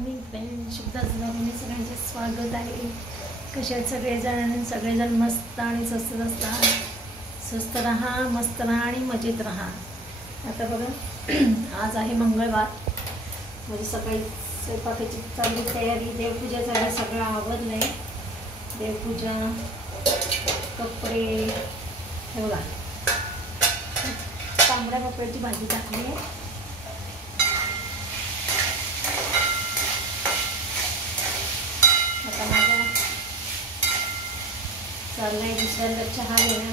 Morning friend, शुभ ब्लॉगमध्ये सगळ्यांचे स्वागत आहे. कसे आहेत सगळेजण? सगळेजण मस्त आणि स्वस्त असतात. स्वस्त राहा, मस्त राहा आणि मजेत राहा. आता बघा आज आहे मंगळवार, म्हणजे सकाळी स्वयंपाकाची चालली तयारी, देवपूजा झाली, सगळं आवरलं आहे. देवपूजा, कपडे, हे बघा तांबड्या भोपळ्याची भाजी टाकली आहे. आता माझा चाललाय दुसऱ्यांदा चहा घेणं.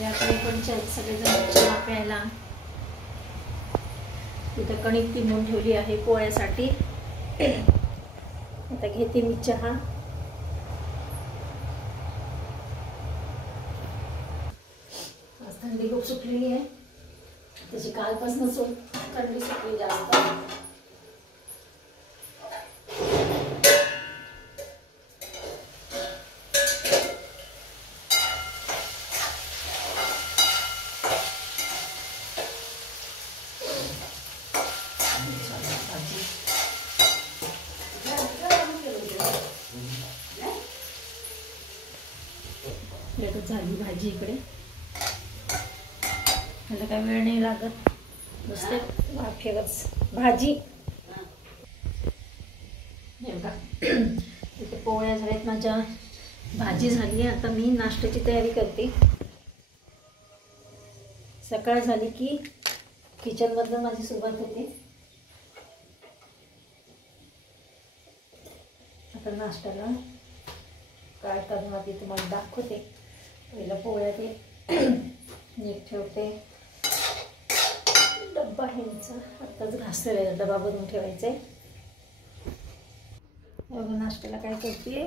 याकडे पण सगळेजण चहा प्यायला. तिथं कणिक भिजवून ठेवली आहे पोळ्यासाठी. आता घेते मी चहा. आज थंडी खूप सुटलेली आहे, त्याची कालपासून थंडी सुटली जास्त. लेटच झाली भाजी इकडे. त्याला काय वेळ नाही लागत, नुसते वाफेवरच भाजी. इथे पोळ्या झाल्यात, माझ्या भाजी झाली. आता मी नाश्त्याची तयारी करते. सकाळ झाली की किचनमधून माझी सुरुवात होते. आता नाश्त्याला काय करणार ते तुम्हाला दाखवते. पहिला पोळ्या ते नीट ठेवते. डब्बा ह्यांचा आत्ताच घासलेला आहे, डबा बनवून ठेवायचा आहे. नाश्त्याला काय करते,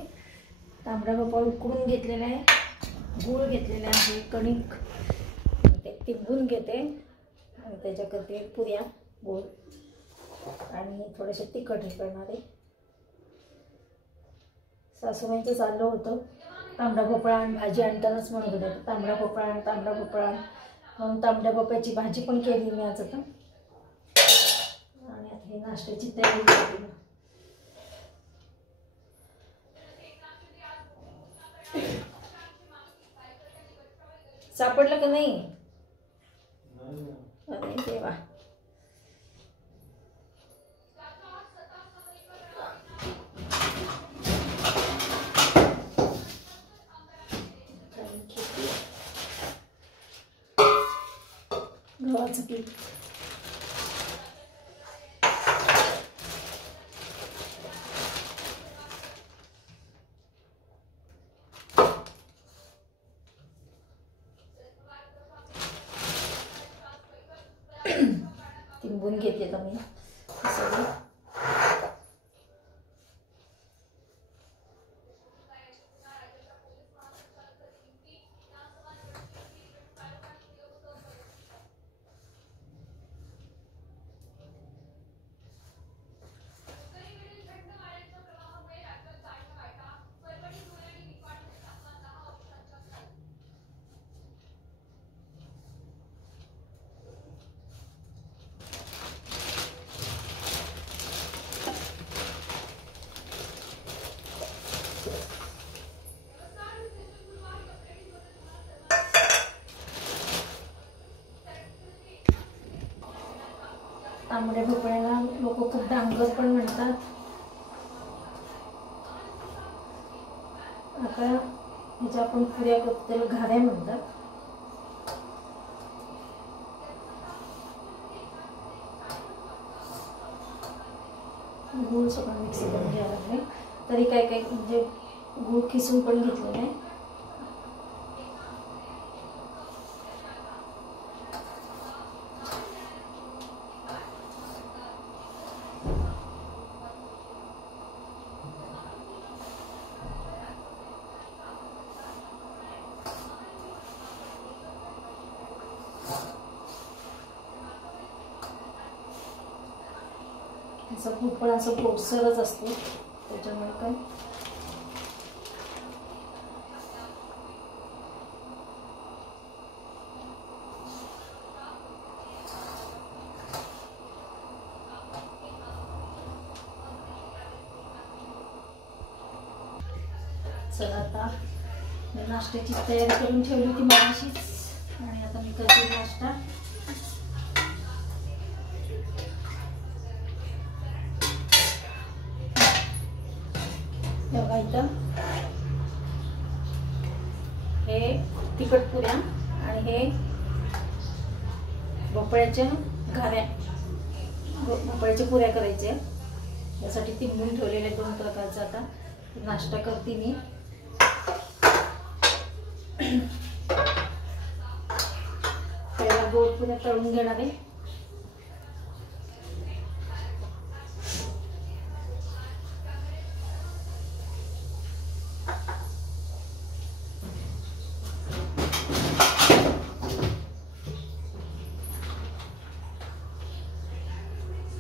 तांबडा भोपळा उकडून घेतलेला आहे, गूळ घेतलेला आहे, कणिक ते तिंबून घेते आणि त्याच्या करते पुऱ्या गूळ आणि थोडेसे तिखट हे करणार आहे. सासूबाईंचं चाललं होतं तांबडा भोपळा आणि भाजी आणतानाच म्हणत होते तांबडा भोपळा आणि तांबडा भोपळा, म्हणून तांबड्या भोपळ्याची भाजी पण केली मी आज. आता आणि आता ही नाश्त्याची तयारी केली. सापडलं का नाही? अरे देवा. गव्हाचं पीठ, तिंबून घेते मी सगळं. तांबड्या भोपळ्याला लोक खूप डांगर पण म्हणतात. आता ह्याच्या आपण पुऱ्या करतो त्याला घाऱ्या म्हणतात. गूळ सगळं मिक्स करून घ्यायला लागले. तरी काय काय म्हणजे गूळ खिसून पण घेतलेलं आहे. असं भोपळा असं पोसरच असतो, त्याच्यामुळे काय चला आता नाश्त्याची तयारी करून ठेवली होती मगाशीच आणि आता मी करते नाश्ता. बघा इथं हे तिखट पुऱ्या आणि हे भोपळ्याच्या घाऱ्या, भोपळ्याच्या पुऱ्या करायच्या. यासाठी तिंबून ठेवलेले 2 प्रकारचा आता नाश्ता करते मी. पहिला गोड पुऱ्या तळून घेणार आहे.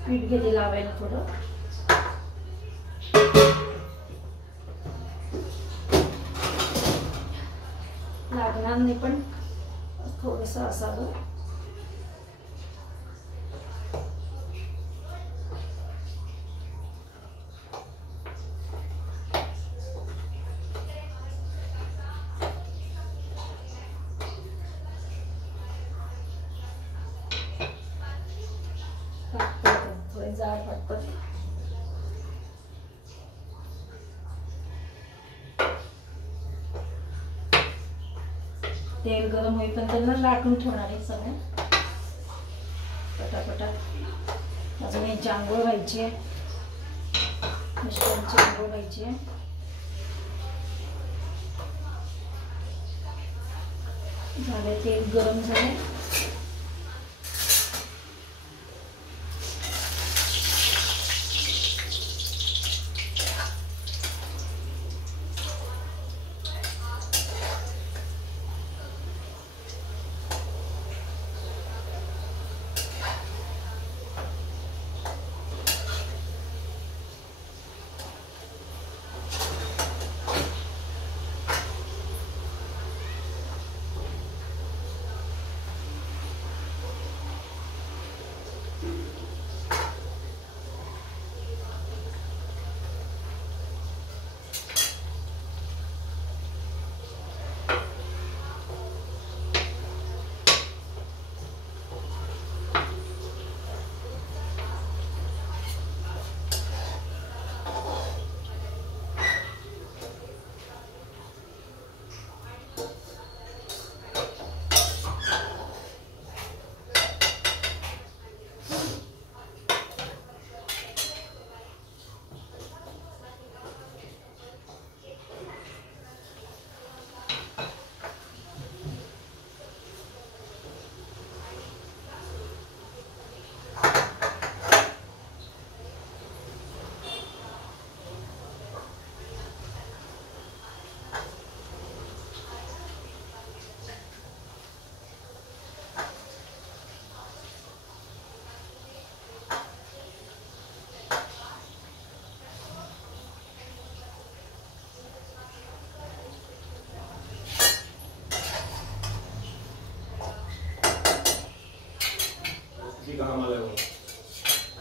पीठ घेते लावायला थोडं. लागणार नाही पण थोडंसं असावं. थोडे जाड पटपट. तेल गरम होईपर्यंत त्यांना लाटून ठेवणार आहे सगळं पटापटा. अजून यांची आंघोळ व्हायची आहे, मिस्टरांची आंघोळ व्हायची आहे. झाले, तेल गरम झाले.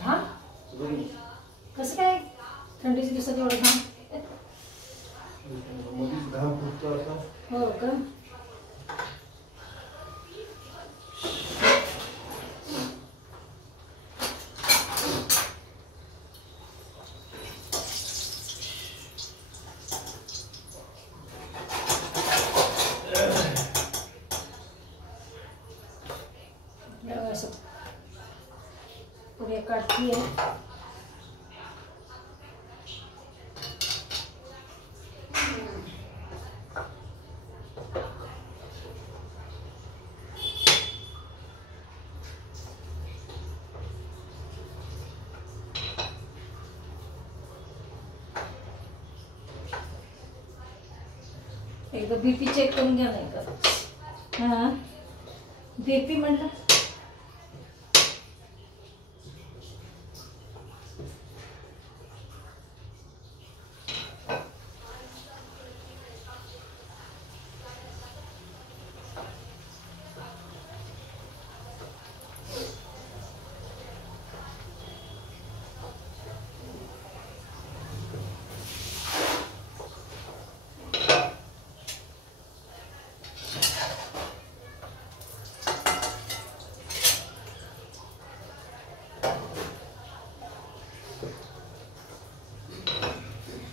हा कसं काय थंडीच्या दिवसात एवढं घाम? हो का? पुढे काढती आहे. एकदा बीपी चेक करून घ्या नाही का? हां बीपी म्हणलं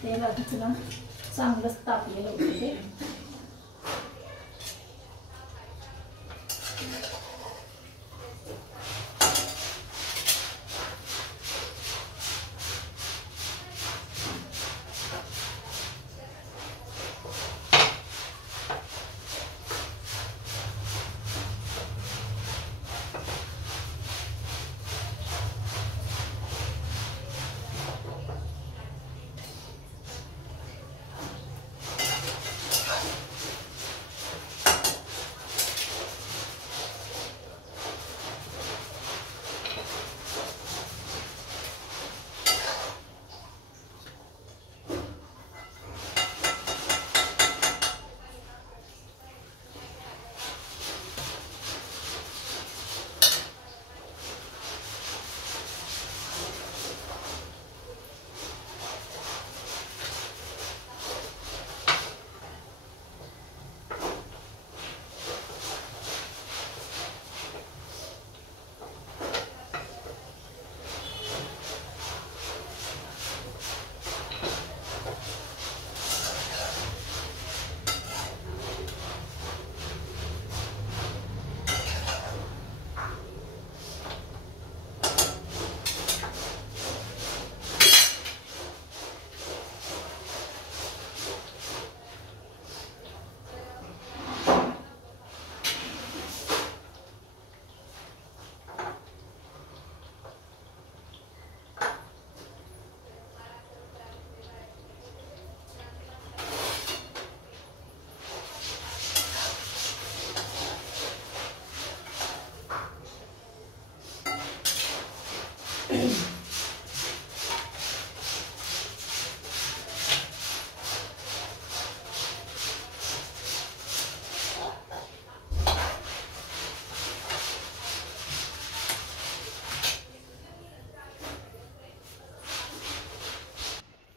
तेल आता तुला चांगलंच तापलेलं होतं ते.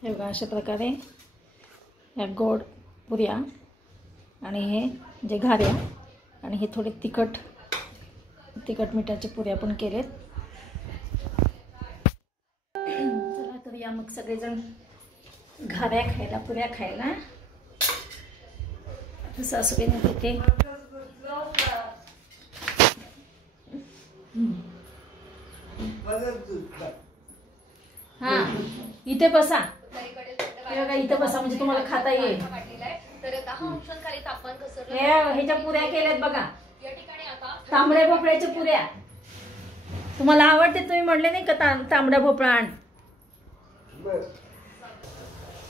हे बघा अशा प्रकारे ह्या गोड पुऱ्या आणि हे जे घाऱ्या आणि हे थोडे तिखट मिठाच्या पुऱ्या पण केलेत. चला तर या मग सगळेजण घाऱ्या खायला, पुऱ्या खायला. सासूबाईने देते. हां इथे बसा, इथे बसा म्हणजे तुम्हाला खाता येईल. ह्याच्या पुऱ्या केल्यात बघा, तांबड्या भोपळ्याच्या पुऱ्या. तुम्हाला आवडते, तुम्ही म्हणले नाही का तांबडा भोपळा आण.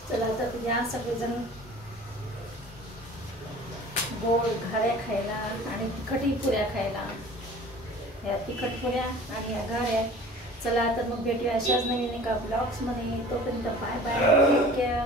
चला तर या सगळेजण गोड घाऱ्या खायला आणि तिखटही पुऱ्या खायला. ह्या तिखट पुऱ्या आणि ह्या घाऱ्या. चला तर मग भेटूया अशाच नवीन एका ब्लॉग्समध्ये. तोपर्यंत बाय बाय, टेक केअर.